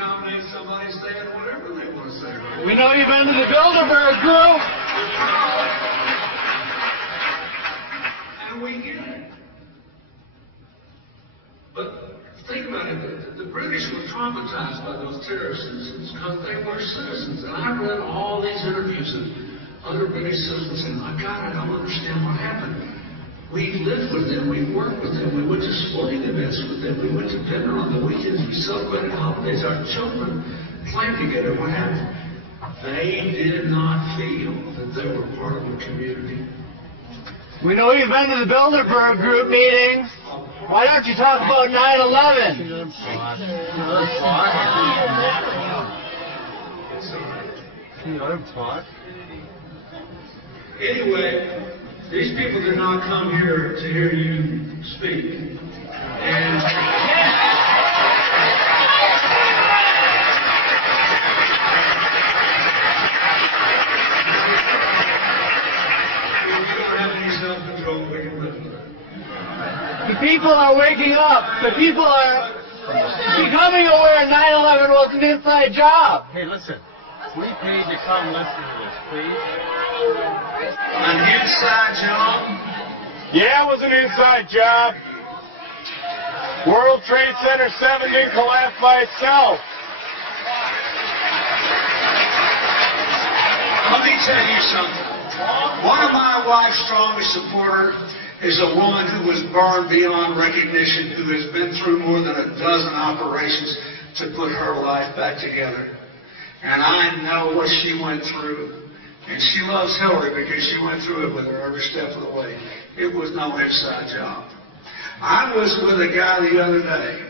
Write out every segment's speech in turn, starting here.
accommodate somebody saying whatever they want to say. Right? We know you've been to the Bilderberg Group. And we get it. But think about it. The British were traumatized by those terrorists because they were citizens. And I read all these interviews of other British citizens saying, my God, I don't understand what happened. We lived with them, we worked with them, we went to sporting events with them, we went to dinner on the weekends, we celebrated holidays, our children played together, what happened? They did not feel that they were part of a community. We know you've been to the Bilderberg Group meetings. Why don't you talk about 9/11? Anyway, these people did not come here to hear you speak. And if you don't have any self-control, we can live with it. The people are waking up. The people are becoming aware 9/11 was an inside job. Hey, listen. We paid to come listen to this, please. An inside job? Yeah, it was an inside job. World Trade Center 7 didn't collapse by itself. Let me tell you something. One of my wife's strongest supporters is a woman who was burned beyond recognition, who has been through more than a dozen operations to put her life back together. And I know what she went through. And she loves Hillary because she went through it with her every step of the way. It was no inside job. I was with a guy the other day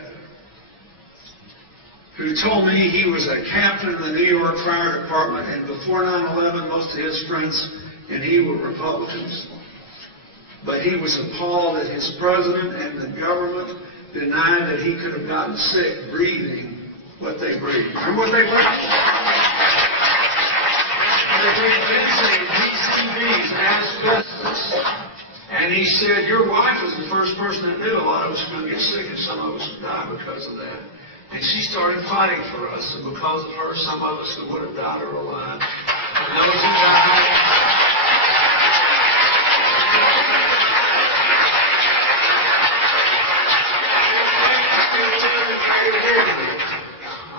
who told me he was a captain in the New York Fire Department, and before 9/11, most of his friends and he were Republicans. But he was appalled that his president and the government denied that he could have gotten sick breathing what they breathed. Remember what they breathed? They breathed benzene, PCBs, asbestos. And he said, your wife was the first person that knew a lot of us were going to get sick and some of us would die because of that. And she started fighting for us. And because of her, some of us would have died or alive. And those who died...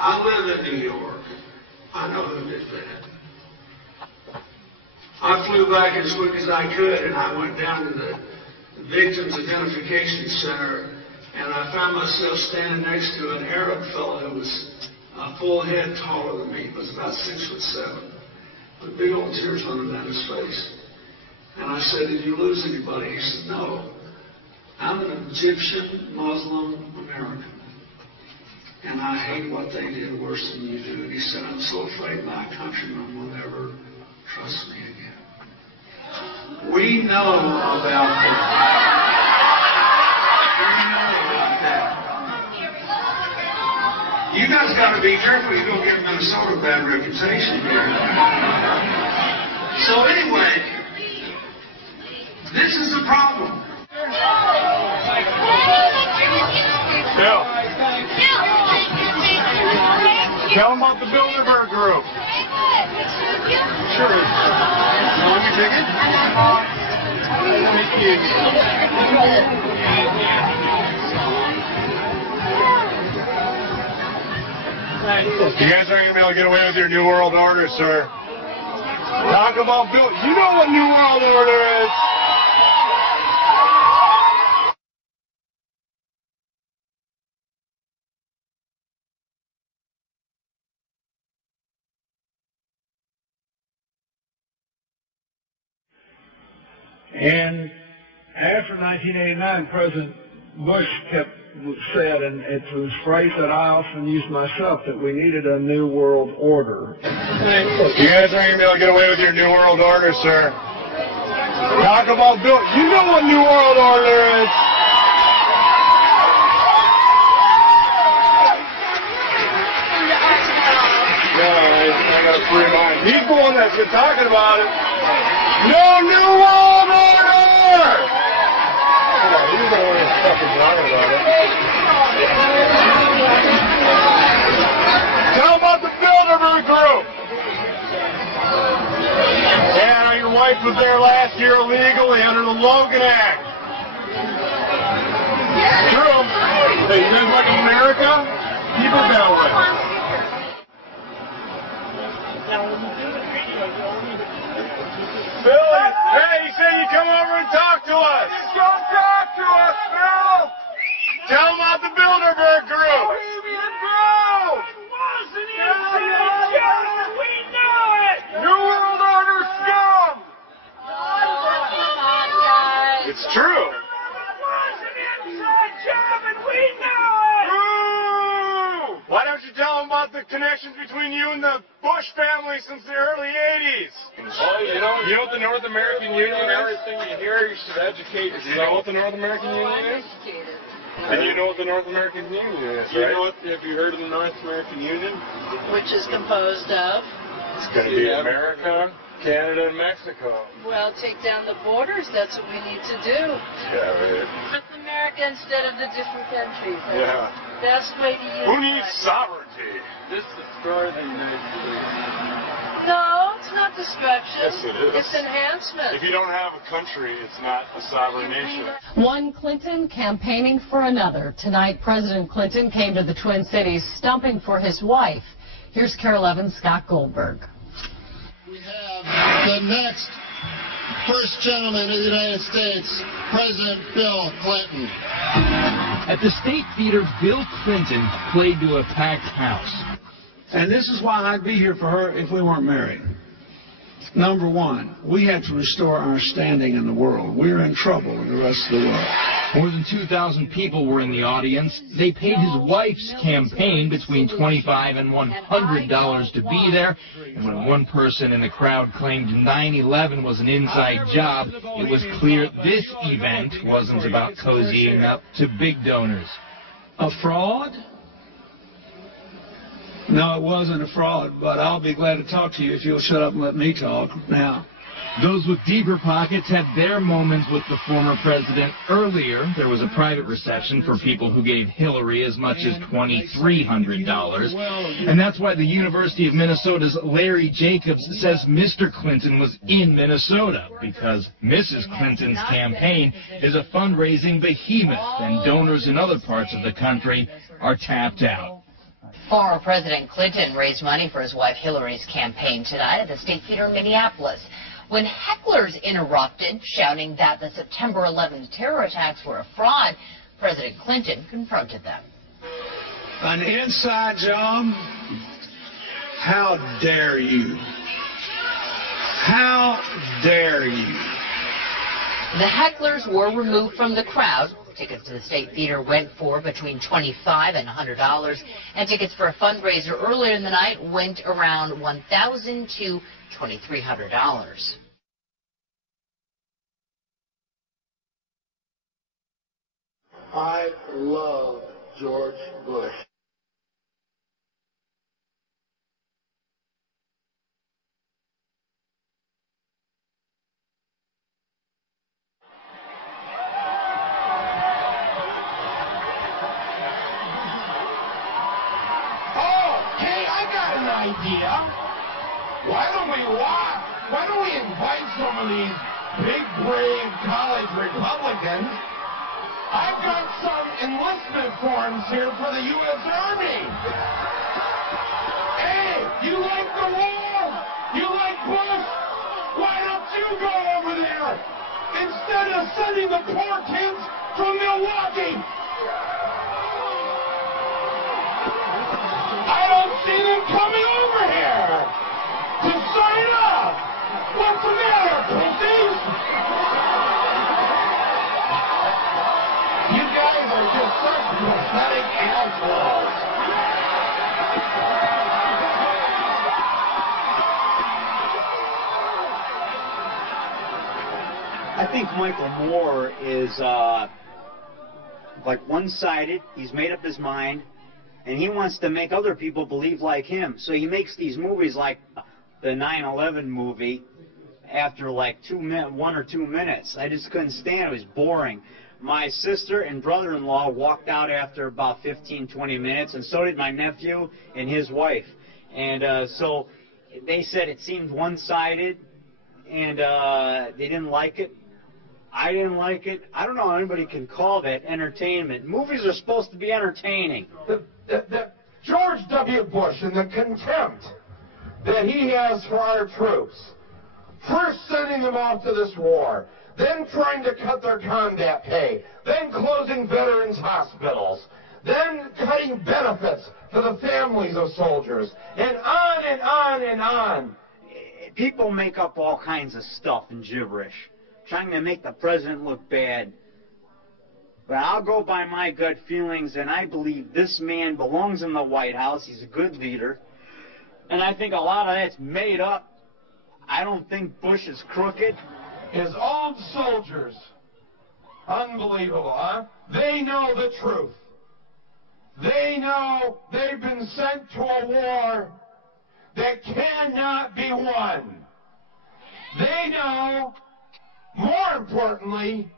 I live in New York. I know who did that. I flew back as quick as I could, and I went down to the Victims Identification Center, and I found myself standing next to an Arab fellow who was a full head taller than me. He was about 6'7", with big old tears running down his face. And I said, did you lose anybody? He said, no. I'm an Egyptian Muslim American. And I hate what they did worse than you do. And he said, I'm so afraid my countrymen will never trust me again. We know about that. We know about that. You guys got to be careful. You're going to give Minnesota a bad reputation here. So anyway, this is the problem. Bill. Tell them about the Bilderberg Group. Sure. You want your ticket? Thank you. You guys aren't going to be able to get away with your New World Order, sir. Talk about Bill. You know what New World Order is. And after 1989, President Bush said, and it was a phrase that I often use myself, that we needed a new world order. You guys aren't going to be able to get away with your New World Order, sir. Talk about Bill. You know what New World Order is. Yeah, I got a free mind. He's the one that's been talking about it. No New World Order! He's the one that's fucking talking about it. the group. Yeah, your wife was there last year illegally under the Logan Act. True. Hey, you guys like America? Keep it that way. Billy, hey, he said you come over and talk to us. Come talk to us, Bill. Tell him about the Bilderberg group. Bohemian group. It wasn't inside job. We know it. New World Order scum. It's true. It wasn't inside job, and we know it. Ooh. Why don't you tell him about the connections between you and the Bush family since the early 80s? Oh, you know what the North American Union is? Everything you hear, you should educate yourself. You know what the North American Union is? And you know what the North American Union is, right? You know what? Have you heard of the North American Union? Which is composed of? It's going to be America, Canada, and Mexico. Well, take down the borders. That's what we need to do. Yeah, right. North America instead of the different countries. Yeah. Best way to use Who needs sovereignty? This destroys the United States. No, it's not destruction. Yes, it is. It's enhancement. If you don't have a country, it's not a sovereign nation. One Clinton campaigning for another. Tonight, President Clinton came to the Twin Cities stumping for his wife. Here's Carol Evans, Scott Goldberg. We have the next First Gentleman of the United States, President Bill Clinton. At the State Theater, Bill Clinton played to a packed house. And this is why I'd be here for her if we weren't married. Number one, we have to restore our standing in the world. We're in trouble with the rest of the world. More than 2,000 people were in the audience. They paid his wife's campaign between $25 and $100 to be there. And when one person in the crowd claimed 9/11 was an inside job, it was clear this event wasn't about cozying up to big donors. A fraud? No, it wasn't a fraud, but I'll be glad to talk to you if you'll shut up and let me talk now. Those with deeper pockets had their moments with the former president. Earlier, there was a private reception for people who gave Hillary as much as $2,300. And that's why the University of Minnesota's Larry Jacobs says Mr. Clinton was in Minnesota, because Mrs. Clinton's campaign is a fundraising behemoth, and donors in other parts of the country are tapped out. Former President Clinton raised money for his wife Hillary's campaign tonight at the State Theater in Minneapolis, when hecklers interrupted, shouting that the September 11th terror attacks were a fraud. President Clinton confronted them. An inside job? How dare you? How dare you? The hecklers were removed from the crowd. Tickets to the State Theater went for between $25 and $100, and tickets for a fundraiser earlier in the night went around $1,000 to $2,300. I love George Bush. Idea. Why don't we invite some of these big, brave college Republicans? I've got some enlistment forms here for the U.S. Army. Hey, you like the wall? You like Bush? Why don't you go over there instead of sending the poor kids from Milwaukee? I don't see them coming over here to sign up. What's the matter, pussies? You guys are just such pathetic assholes. I think Michael Moore is like one-sided. He's made up his mind. And he wants to make other people believe like him. So he makes these movies like the 9/11 movie after like 1 or 2 minutes. I just couldn't stand it. It was boring. My sister and brother-in-law walked out after about 15, 20 minutes, and so did my nephew and his wife. And so they said it seemed one-sided, and they didn't like it. I didn't like it. I don't know how anybody can call that entertainment. Movies are supposed to be entertaining. George W. Bush and the contempt that he has for our troops, first sending them off to this war, then trying to cut their combat pay, then closing veterans' hospitals, then cutting benefits for the families of soldiers, and on and on and on. People make up all kinds of stuff and gibberish, trying to make the president look bad. But I'll go by my gut feelings, and I believe this man belongs in the White House. He's a good leader. And I think a lot of that's made up. I don't think Bush is crooked. His old soldiers, unbelievable, huh? They know the truth. They know they've been sent to a war that cannot be won. They know, more importantly,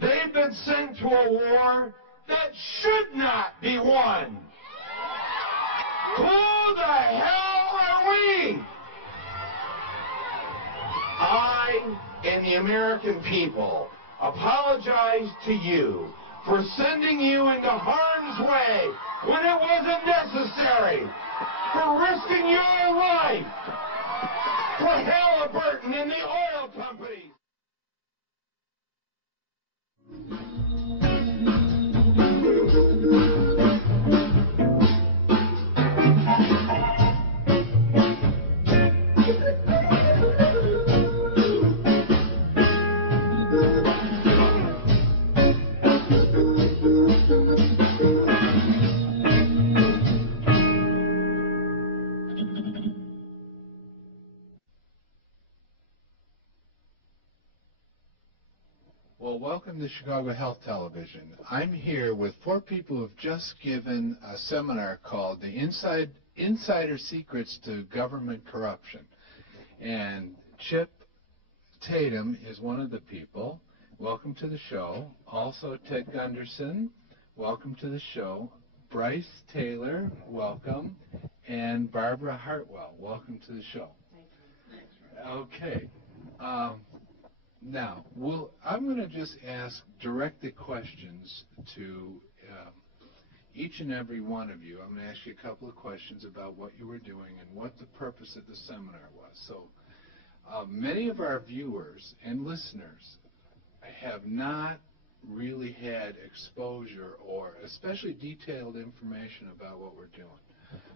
they've been sent to a war that should not be won. Who the hell are we? I and the American people apologize to you for sending you into harm's way when it wasn't necessary, for risking your life, for Halliburton and the oil companies. Well, welcome to Chicago Health Television. I'm here with 4 people who have just given a seminar called The Insider Secrets to Government Corruption. And Chip Tatum is one of the people. Welcome to the show. Also, Ted Gunderson, welcome to the show. Bryce Taylor, welcome. And Barbara Hartwell, welcome to the show. Okay. Now, I'm going to just ask directed questions to each and every one of you. I'm going to ask you a couple of questions about what you were doing and what the purpose of the seminar was. So many of our viewers and listeners have not really had exposure or especially detailed information about what we're doing.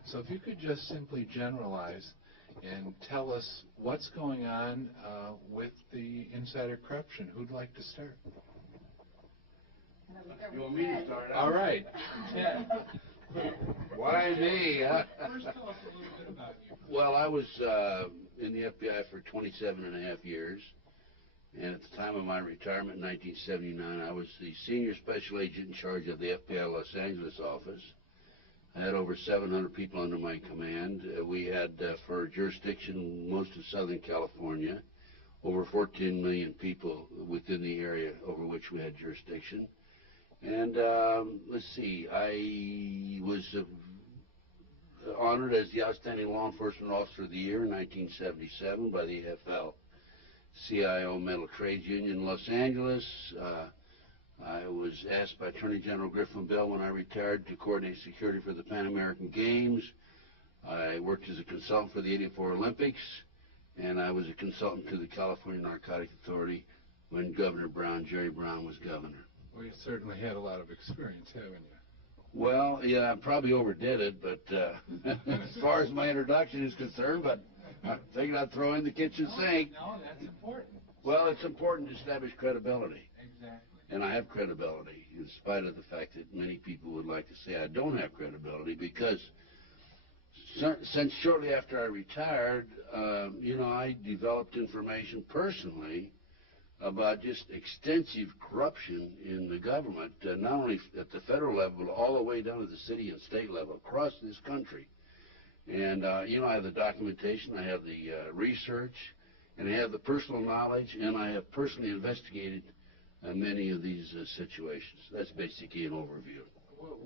So if you could just simply generalize and tell us what's going on with the insider corruption. Who'd like to start? You want me to start? All right. Why me? Well, I was in the FBI for 27 and a half years, and at the time of my retirement in 1979, I was the senior special agent in charge of the FBI Los Angeles office. I had over 700 people under my command. We had, for jurisdiction, most of Southern California, over 14 million people within the area over which we had jurisdiction. And let's see, I was honored as the Outstanding Law Enforcement Officer of the Year in 1977 by the AFL-CIO Metal Trades Union in Los Angeles. I was asked by Attorney General Griffin Bell when I retired to coordinate security for the Pan American Games. I worked as a consultant for the '84 Olympics, and I was a consultant to the California Narcotic Authority when Governor Brown, Jerry Brown, was governor. Well, you certainly had a lot of experience, haven't you? Well, yeah, I probably overdid it, but as far as my introduction is concerned, but I figured I'd throw in the kitchen sink. No, that's important. Well, it's important to establish credibility. Exactly. And I have credibility, in spite of the fact that many people would like to say I don't have credibility, because since shortly after I retired, I developed information personally about just extensive corruption in the government, not only at the federal level, but all the way down to the city and state level across this country. And, I have the documentation, I have the research, and I have the personal knowledge, and I have personally investigated many of these situations. That's basically an overview.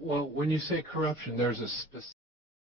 Well, when you say corruption, there's a specific